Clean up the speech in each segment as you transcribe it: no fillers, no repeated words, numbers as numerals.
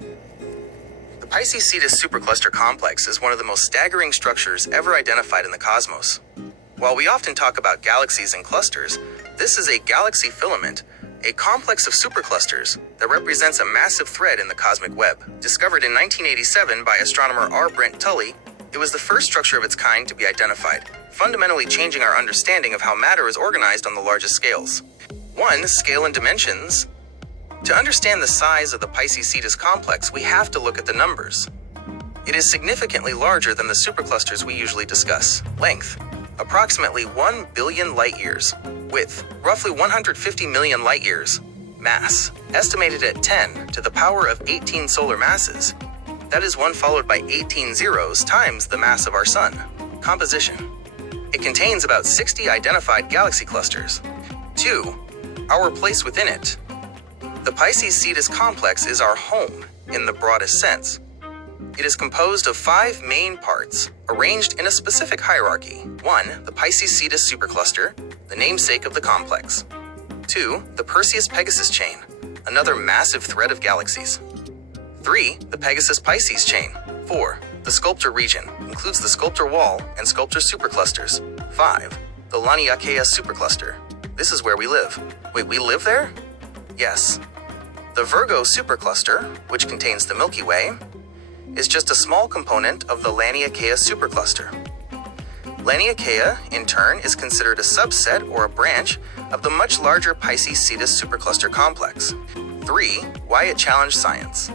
The Pisces-Cetus supercluster complex is one of the most staggering structures ever identified in the cosmos. While we often talk about galaxies and clusters, this is a galaxy filament, a complex of superclusters that represents a massive thread in the cosmic web. Discovered in 1987 by astronomer R. Brent Tully, it was the first structure of its kind to be identified, fundamentally changing our understanding of how matter is organized on the largest scales. 1. Scale and dimensions. To understand the size of the Pisces-Cetus complex, we have to look at the numbers. It is significantly larger than the superclusters we usually discuss. Length, approximately 1 billion light-years. Width, roughly 150 million light-years. Mass, estimated at 10 to the power of 18 solar masses. That is 1 followed by 18 zeros times the mass of our Sun. Composition. It contains about 60 identified galaxy clusters. 2. Our place within it. The Pisces-Cetus complex is our home in the broadest sense. It is composed of 5 main parts, arranged in a specific hierarchy. 1. The Pisces-Cetus supercluster, the namesake of the complex. 2. The Perseus-Pegasus chain, another massive thread of galaxies. 3. The Pegasus-Pisces chain. 4. The Sculptor region, includes the Sculptor wall and Sculptor superclusters. 5. The Laniakea supercluster. This is where we live. Wait, we live there? Yes. The Virgo supercluster, which contains the Milky Way, is just a small component of the Laniakea supercluster. Laniakea, in turn, is considered a subset or a branch of the much larger Pisces-Cetus supercluster complex. 3. Why it challenged science.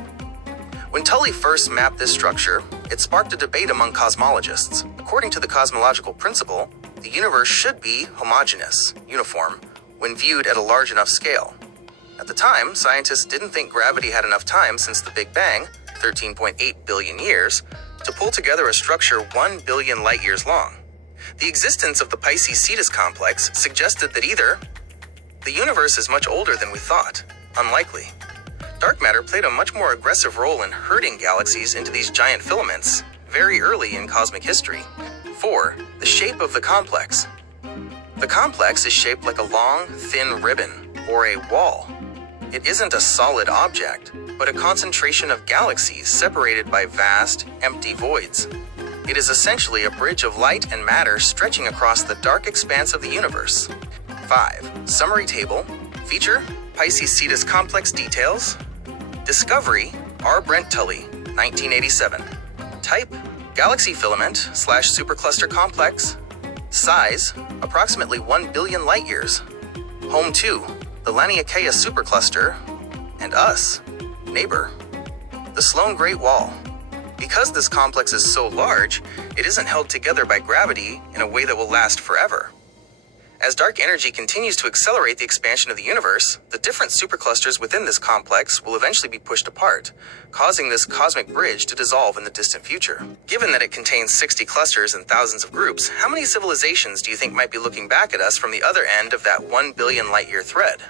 When Tully first mapped this structure, it sparked a debate among cosmologists. According to the cosmological principle, the universe should be homogeneous, uniform, when viewed at a large enough scale. At the time, scientists didn't think gravity had enough time since the Big Bang, 13.8 billion years, to pull together a structure 1 billion light-years long. The existence of the Pisces-Cetus complex suggested that either the universe is much older than we thought, unlikely. Dark matter played a much more aggressive role in herding galaxies into these giant filaments very early in cosmic history. 4. The shape of the complex. The complex is shaped like a long, thin ribbon, or a wall. It isn't a solid object, but a concentration of galaxies separated by vast, empty voids. It is essentially a bridge of light and matter stretching across the dark expanse of the universe. 5. Summary table. Feature: Pisces-Cetus complex details. Discovery: R. Brent Tully, 1987. Type: galaxy filament / supercluster complex. Size: approximately 1 billion light-years. Home to: the Laniakea supercluster, and us, neighbor, the Sloan Great Wall. Because this complex is so large, it isn't held together by gravity in a way that will last forever. As dark energy continues to accelerate the expansion of the universe, the different superclusters within this complex will eventually be pushed apart, causing this cosmic bridge to dissolve in the distant future. Given that it contains 60 clusters and thousands of groups, how many civilizations do you think might be looking back at us from the other end of that 1 billion light-year thread?